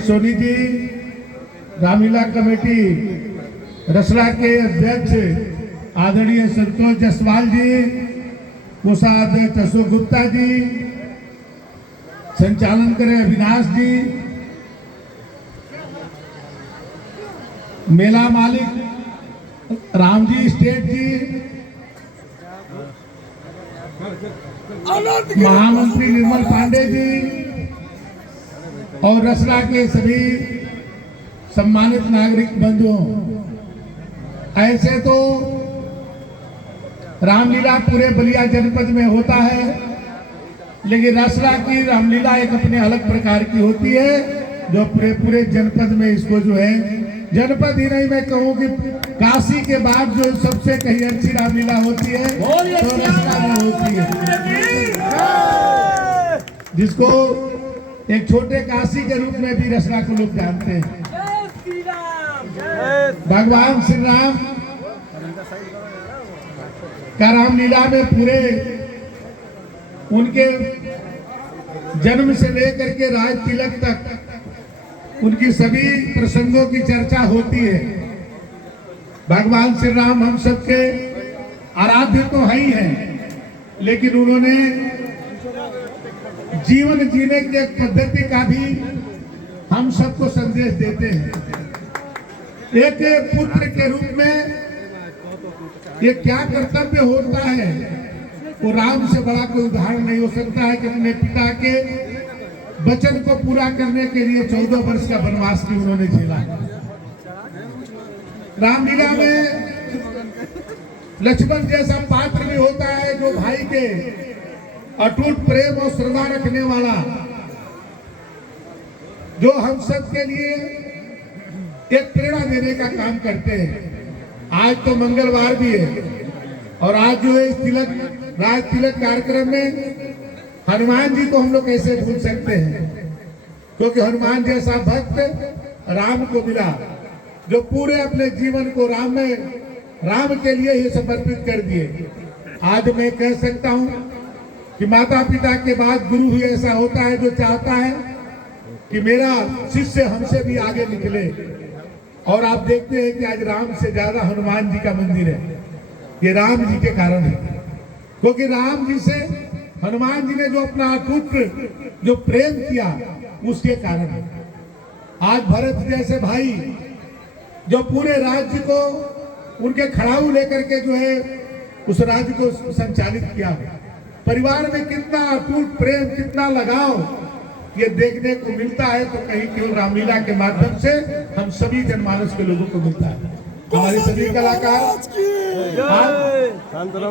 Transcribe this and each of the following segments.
Soni ji, Ramlila committee रसला के अध्यक्ष आदरणीय संतोष जायसवाल जी, कोषाध्यक्ष अशोक गुप्ता जी, संचालन करें अविनाश जी, मेला मालिक रामजी स्टेट जी, महामंत्री निर्मल पांडे जी और रसला के सभी सम्मानित नागरिक बंधुओं, ऐसे तो रामलीला पूरे बलिया जनपद में होता है, लेकिन रसला की रामलीला एक अपने अलग प्रकार की होती है, जो पूरे जनपद में इसको जो है, जनपद ही नहीं मैं कहूँ कि काशी के बाद जो सबसे कहीं अच्छी रामलीला होती है तो रसला में होती है, जिसको एक छोटे काशी के रूप में भी रसला को लोग जानते हैं। भगवान श्री राम का रामलीला में पूरे उनके जन्म से लेकर के राज तिलक तक उनकी सभी प्रसंगों की चर्चा होती है। भगवान श्री राम हम सबके आराध्य तो है ही हैं, लेकिन उन्होंने जीवन जीने की एक पद्धति का भी हम सबको संदेश देते हैं। एक पुत्र के रूप में ये क्या कर्तव्य होता है, वो राम से बड़ा कोई उदाहरण नहीं हो सकता है कि अपने पिता के वचन को पूरा करने के लिए 14 वर्ष का वनवास भी उन्होंने झेला। रामलीला में लक्ष्मण जैसा पात्र भी होता है, जो भाई के अटूट प्रेम और श्रद्धा रखने वाला, जो हम सब के लिए एक प्रेरणा देने का काम करते हैं। आज तो मंगलवार भी है और आज जो है तिलक राज तिलक कार्यक्रम में हनुमान जी को हम लोग कैसे भूल सकते हैं, क्योंकि हनुमान जैसा भक्त राम को मिला, जो पूरे अपने जीवन को राम के लिए ही समर्पित कर दिए। आज मैं कह सकता हूं कि माता पिता के बाद गुरु ही ऐसा होता है जो चाहता है कि मेरा शिष्य हमसे भी आगे निकले। और आप देखते हैं कि आज राम से ज्यादा हनुमान जी का मंदिर है, ये राम जी के कारण है, क्योंकि राम जी से हनुमान जी ने जो अपना अटूट जो प्रेम किया उसके कारण है। आज भरत जैसे भाई जो पूरे राज्य को उनके खड़ाऊ लेकर के जो है उस राज्य को संचालित किया, परिवार में कितना अटूट प्रेम, कितना लगाव ये देखने को मिलता है, तो कहीं केवल रामलीला के माध्यम से हम सभी जनमानस के लोगों को मिलता है। हमारे सभी कलाकार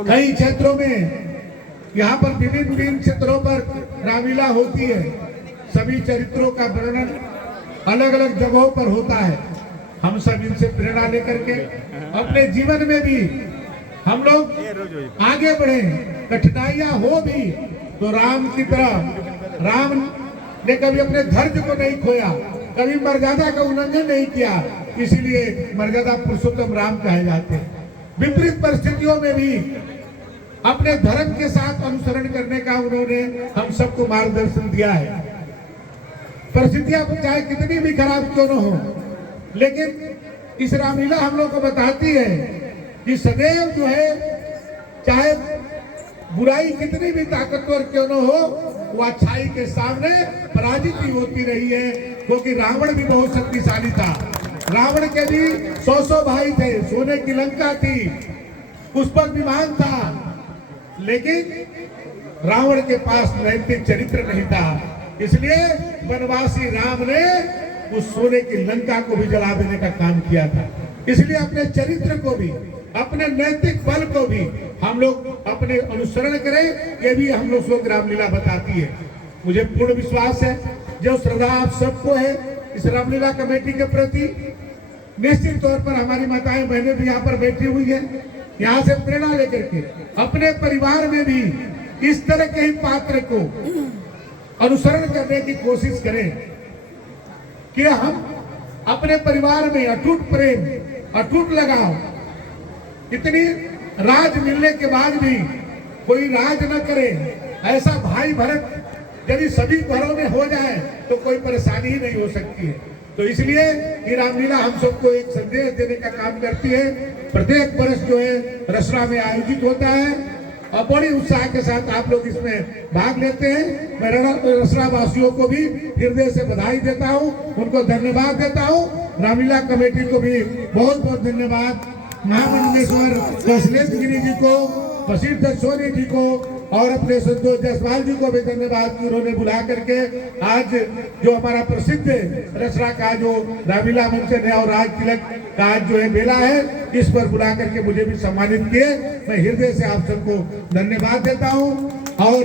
कई क्षेत्रों में यहाँ पर विभिन्न क्षेत्रों पर रामलीला होती है, सभी चरित्रों का वर्णन अलग अलग जगहों पर होता है। हम सब इनसे प्रेरणा लेकर के अपने जीवन में भी हम लोग आगे बढ़े, कठिनाइयां हो भी तो राम की तरह, राम ने कभी अपने धैर्य को नहीं खोया, कभी मर्यादा का उल्लंघन नहीं किया, इसीलिए मर्यादा पुरुषोत्तम राम कहे जाते हैं। विपरीत परिस्थितियों में भी अपने धर्म के साथ अनुसरण करने का उन्होंने हम सबको मार्गदर्शन दिया है। परिस्थितियां चाहे कितनी भी खराब क्यों न हो, लेकिन इस रामलीला हम लोग को बताती है कि सदैव जो है, चाहे बुराई कितनी भी ताकतवर क्यों न हो, वो अच्छाई के सामने पराजित ही होती रही है। क्योंकि रावण भी बहुत शक्तिशाली था, रावण के भी 100 भाई थे, सोने की लंका थी, पुष्पक विमान था, लेकिन रावण के पास नैतिक चरित्र नहीं था। इसलिए वनवासी राम ने उस सोने की लंका को भी जला देने का काम किया था। इसलिए अपने चरित्र को भी, अपने नैतिक बल को भी हम लोग अपने अनुसरण करें, ये भी हम लोग को रामलीला बताती है। मुझे पूर्ण विश्वास है, जो श्रद्धा आप सबको है इस रामलीला कमेटी के प्रति, निश्चित तौर पर हमारी माताएं बहनें भी यहाँ पर बैठी हुई है, यहाँ से प्रेरणा लेकर के अपने परिवार में भी इस तरह के ही पात्र को अनुसरण करने की कोशिश करें कि हम अपने परिवार में अटूट प्रेम, अटूट लगाव, इतनी राज मिलने के बाद भी कोई राज न करे, ऐसा भाई भरत यदि सभी घरों में हो जाए तो कोई परेशानी ही नहीं हो सकती है। तो इसलिए ये रामलीला हम सबको एक संदेश देने का काम करती है। प्रत्येक वर्ष जो है रसरा में आयोजित होता है और बड़ी उत्साह के साथ आप लोग इसमें भाग लेते हैं। मैं रसरा वासियों को भी हृदय से बधाई देता हूं, उनको धन्यवाद देता हूं। रामलीला कमेटी को भी बहुत बहुत धन्यवाद। महामंडलेश्वर कौशलेंद्र गिरी जी को, प्रसिद्ध सोनी जी को और अपने संतोष जायसवाल जी को भी धन्यवाद कि उन्होंने बुला करके आज जो हमारा प्रसिद्ध रसरा का जो रामलीला मंचन है और राज तिलक का आज जो है मेला है, इस पर बुला करके मुझे भी सम्मानित किए। मैं हृदय से आप सबको धन्यवाद देता हूँ। और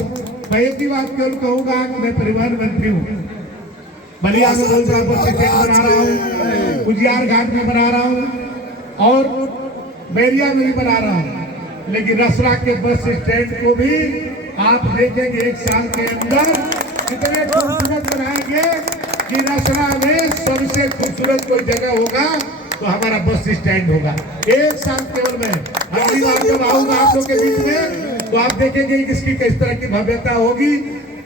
मैं एक ही बात केवल कहूँगा कि मैं परिवहन मंत्री हूँ, बलिया में बस स्टैंड बना रहा हूँ, उजियार घाट में बना रहा हूँ और बैरिया में भी बना रहा हूँ, लेकिन रसरा के बस स्टैंड को भी आप देखेंगे 1 साल के अंदर कितने खूबसूरत बनाएंगे कि रसरा में सबसे खूबसूरत कोई जगह होगा तो हमारा बस स्टैंड होगा। 1 साल केवल में अगली बार जब आऊंगा आप लोग के बीच में तो आप देखेंगे कि इसकी किस तरह की भव्यता होगी।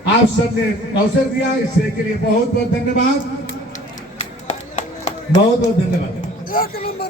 आप सबने अवसर दिया, इससे के लिए बहुत बहुत धन्यवाद, बहुत बहुत धन्यवाद। एक नंबर